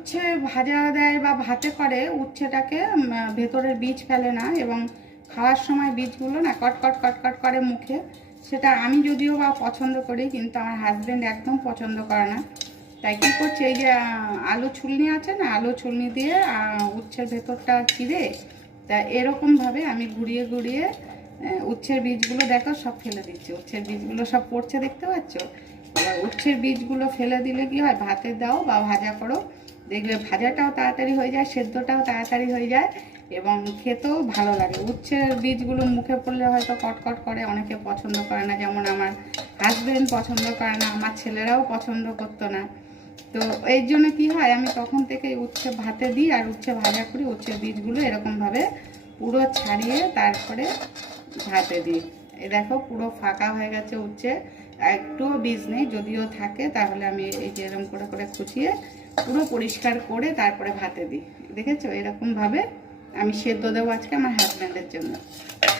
উচ্ছে ভাজা দেয় বা ভাতে করে, উচ্ছেটাকে ভেতরের বীজ ফেলে না এবং খাওয়ার সময় বীজগুলো না কটকট কটকট করে মুখে। সেটা আমি যদিও বা পছন্দ করি, কিন্তু আমার হাজব্যান্ড একদম পছন্দ করে না। তাই কী করছে, এই যে আলু ছুলনি আছে না, আলু ছুলনি দিয়ে উচ্ছের ভেতরটা চিড়ে তা এরকমভাবে আমি ঘুরিয়ে ঘুরিয়ে উচ্ছের বীজগুলো দেখো সব ফেলে দিচ্ছে। উচ্ছের বীজগুলো সব পড়ছে, দেখতে পাচ্ছ? এবার উচ্ছের বীজগুলো ফেলে দিলে কি হয়, ভাতে দাও বা ভাজা করো, দেখবে ভাজাটাও তাড়াতাড়ি হয়ে যায়, সেদ্ধটাও তাড়াতাড়ি হয়ে যায় এবং খেতেও ভালো লাগে। উচ্ছের বীজগুলো মুখে পড়লে হয়তো কটকট করে, অনেকে পছন্দ করে না, যেমন আমার হাজব্যান্ড পছন্দ করে না, আমার ছেলেরাও পছন্দ করতো না। তো এই জন্য কী হয়, আমি তখন থেকে উচ্ছে ভাতে দিই আর উচ্ছে ভাজা করি। উচ্ছের বীজগুলো এরকমভাবে পুরো ছাড়িয়ে তারপরে ভাতে দিই। এই দেখো পুরো ফাঁকা হয়ে গেছে উচ্ছে, একটুও বীজ নেই, যদিও থাকে তাহলে আমি এই যে এরকম করে করে কুচিয়ে পুরো পরিষ্কার করে তারপরে ভাতে দিই। দেখেছো, এরকমভাবে আমি সেদ্ধ দেবো আজকে আমার হাজব্যান্ডের জন্য।